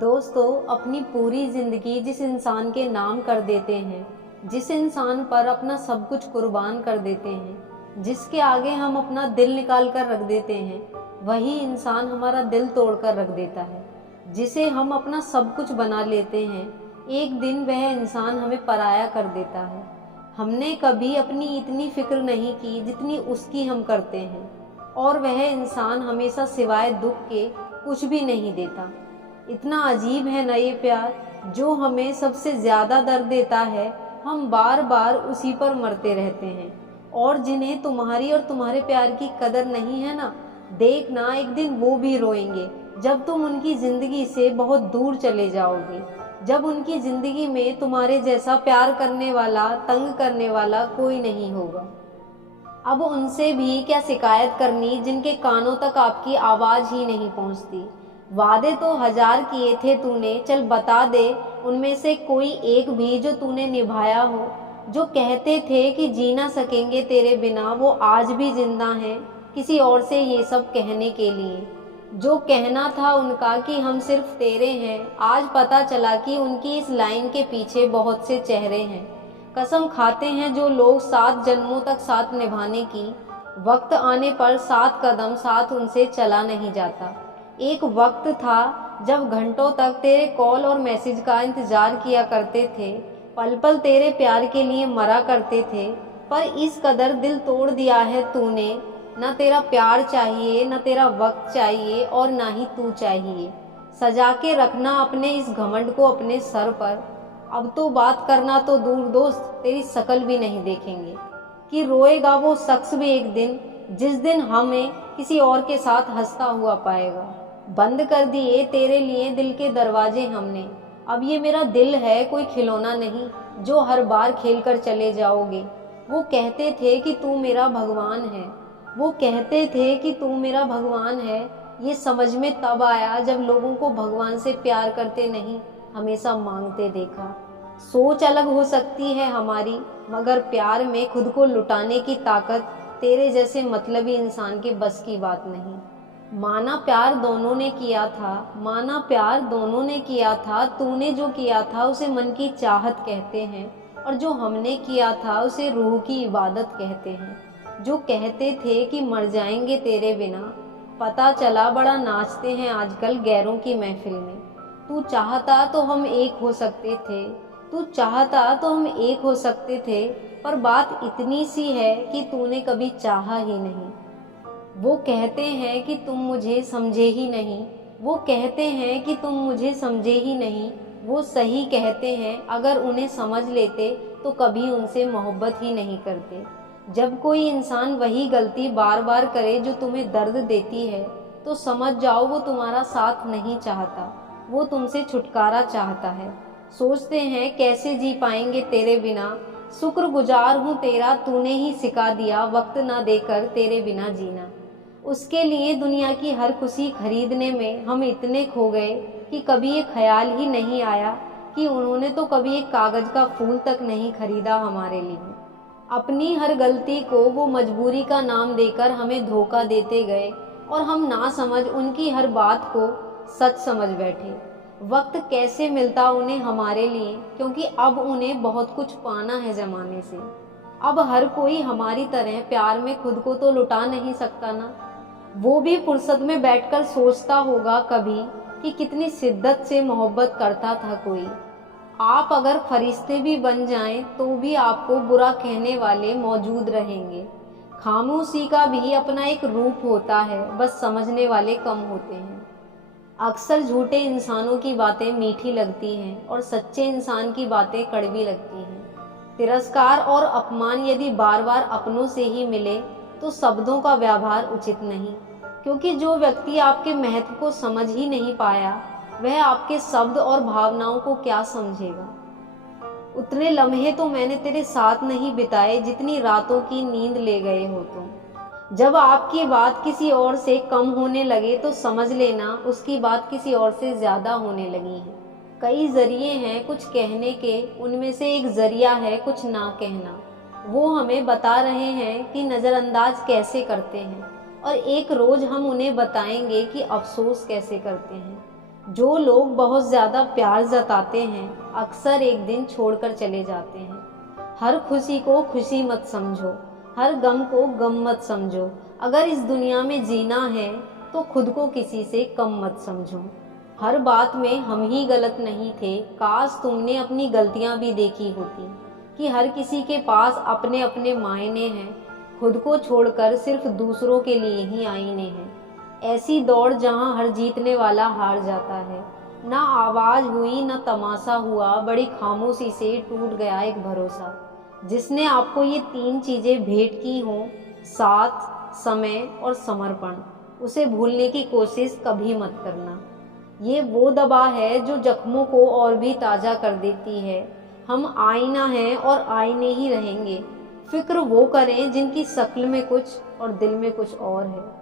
दोस्तों, अपनी पूरी ज़िंदगी जिस इंसान के नाम कर देते हैं, जिस इंसान पर अपना सब कुछ कुर्बान कर देते हैं, जिसके आगे हम अपना दिल निकाल कर रख देते हैं, वही इंसान हमारा दिल तोड़ कर रख देता है। जिसे हम अपना सब कुछ बना लेते हैं, एक दिन वह इंसान हमें पराया कर देता है। हमने कभी अपनी इतनी फिक्र नहीं की जितनी उसकी हम करते हैं, और वह इंसान हमेशा सिवाय दुख के कुछ भी नहीं देता। इतना अजीब है ना ये प्यार, जो हमें सबसे ज़्यादा दर्द देता है, हम बार बार उसी पर मरते रहते हैं। और जिन्हें तुम्हारी और तुम्हारे प्यार की कदर नहीं है ना, देखना एक दिन वो भी रोएंगे जब तुम उनकी ज़िंदगी से बहुत दूर चले जाओगे, जब उनकी ज़िंदगी में तुम्हारे जैसा प्यार करने वाला, तंग करने वाला कोई नहीं होगा। अब उनसे भी क्या शिकायत करनी जिनके कानों तक आपकी आवाज़ ही नहीं पहुंचती। वादे तो 1000 किए थे तूने, चल बता दे उनमें से कोई एक भी जो तूने निभाया हो। जो कहते थे कि जी ना सकेंगे तेरे बिना, वो आज भी जिंदा हैं किसी और से ये सब कहने के लिए। जो कहना था उनका कि हम सिर्फ तेरे हैं, आज पता चला कि उनकी इस लाइन के पीछे बहुत से चेहरे हैं। कसम खाते हैं जो लोग 7 जन्मों तक साथ निभाने की, वक्त आने पर 7 कदम साथ उनसे चला नहीं जाता। एक वक्त था जब घंटों तक तेरे कॉल और मैसेज का इंतजार किया करते थे, पल पल तेरे प्यार के लिए मरा करते थे, पर इस कदर दिल तोड़ दिया है तूने। न तेरा प्यार चाहिए, न तेरा वक्त चाहिए, और ना ही तू चाहिए। सजा के रखना अपने इस घमंड को अपने सर पर। अब तो बात करना तो दूर दोस्त, तेरी शकल भी नहीं देखेंगे। कि रोएगा वो शख्स भी एक दिन, जिस दिन हमें किसी और के साथ हंसता हुआ पाएगा। बंद कर दिए तेरे लिए दिल के दरवाजे हमने। अब ये मेरा दिल है, कोई खिलौना नहीं जो हर बार खेल कर चले जाओगे। वो कहते थे कि तू मेरा भगवान है, वो कहते थे कि तू मेरा भगवान है। ये समझ में तब आया जब लोगों को भगवान से प्यार करते नहीं, हमेशा मांगते देखा। सोच अलग हो सकती है हमारी, मगर प्यार में खुद को लुटाने की ताकत तेरे जैसे मतलबी इंसान के बस की बात नहीं। माना प्यार दोनों ने किया था, माना प्यार दोनों ने किया था। तूने जो किया था उसे मन की चाहत कहते हैं, और जो हमने किया था उसे रूह की इबादत कहते हैं। जो कहते थे कि मर जाएंगे तेरे बिना, पता चला बड़ा नाचते हैं आजकल गैरों की महफिल में। तू चाहता तो हम एक हो सकते थे, तू चाहता तो हम एक हो सकते थे, पर बात इतनी सी है कि तूने कभी चाहा ही नहीं। वो कहते हैं कि तुम मुझे समझे ही नहीं, वो कहते हैं कि तुम मुझे समझे ही नहीं। वो सही कहते हैं, अगर उन्हें समझ लेते तो कभी उनसे मोहब्बत ही नहीं करते। जब कोई इंसान वही गलती बार बार करे जो तुम्हें दर्द देती है, तो समझ जाओ वो तुम्हारा साथ नहीं चाहता, वो तुमसे छुटकारा चाहता है। सोचते हैं कैसे जी पाएंगे तेरे बिना, शुक्रगुजार हूँ तेरा तूने ही सिखा दिया वक्त ना देकर तेरे बिना जीना। उसके लिए दुनिया की हर खुशी खरीदने में हम इतने खो गए कि कभी ये ख्याल ही नहीं आया कि उन्होंने तो कभी एक कागज का फूल तक नहीं खरीदा हमारे लिए। अपनी हर गलती को वो मजबूरी का नाम देकर हमें धोखा देते गए, और हम ना समझ उनकी हर बात को सच समझ बैठे। वक्त कैसे मिलता उन्हें हमारे लिए, क्योंकि अब उन्हें बहुत कुछ पाना है जमाने से। अब हर कोई हमारी तरह प्यार में खुद को तो लुटा नहीं सकता ना। वो भी फुर्सत में बैठकर सोचता होगा कभी कि कितनी शिद्दत से मोहब्बत करता था कोई। आप अगर फरिश्ते भी बन जाएं तो भी आपको बुरा कहने वाले मौजूद रहेंगे। खामोशी का भी अपना एक रूप होता है, बस समझने वाले कम होते हैं। अक्सर झूठे इंसानों की बातें मीठी लगती हैं और सच्चे इंसान की बातें कड़वी लगती हैं। तिरस्कार और अपमान यदि बार बार अपनों से ही मिले तो शब्दों का व्यवहार उचित नहीं, क्योंकि जो व्यक्ति आपके महत्व को समझ ही नहीं पाया, वह आपके शब्द और भावनाओं को क्या समझेगा। उतने लम्हे तो मैंने तेरे साथ नहीं बिताए जितनी रातों की नींद ले गए हो तुम। जब आपकी बात किसी और से कम होने लगे तो समझ लेना उसकी बात किसी और से ज्यादा होने लगी है। कई जरिए हैं कुछ कहने के, उनमें से एक जरिया है कुछ ना कहना। वो हमें बता रहे हैं कि नज़रअंदाज कैसे करते हैं, और एक रोज हम उन्हें बताएंगे कि अफसोस कैसे करते हैं। जो लोग बहुत ज़्यादा प्यार जताते हैं अक्सर एक दिन छोड़कर चले जाते हैं। हर खुशी को खुशी मत समझो, हर गम को गम मत समझो। अगर इस दुनिया में जीना है तो खुद को किसी से कम मत समझो। हर बात में हम ही गलत नहीं थे, काश तुमने अपनी गलतियां भी देखी होती कि हर किसी के पास अपने अपने मायने हैं, खुद को छोड़कर सिर्फ दूसरों के लिए ही आईने हैं। ऐसी दौड़ जहां हर जीतने वाला हार जाता है। ना आवाज हुई ना तमाशा हुआ, बड़ी खामोशी से टूट गया एक भरोसा। जिसने आपको ये 3 चीजें भेंट की हों, साथ, समय और समर्पण, उसे भूलने की कोशिश कभी मत करना। ये वो दवा है जो जख्मों को और भी ताज़ा कर देती है। हम आईना हैं और आईने ही रहेंगे। फिक्र वो करें जिनकी शक्ल में कुछ और दिल में कुछ और है।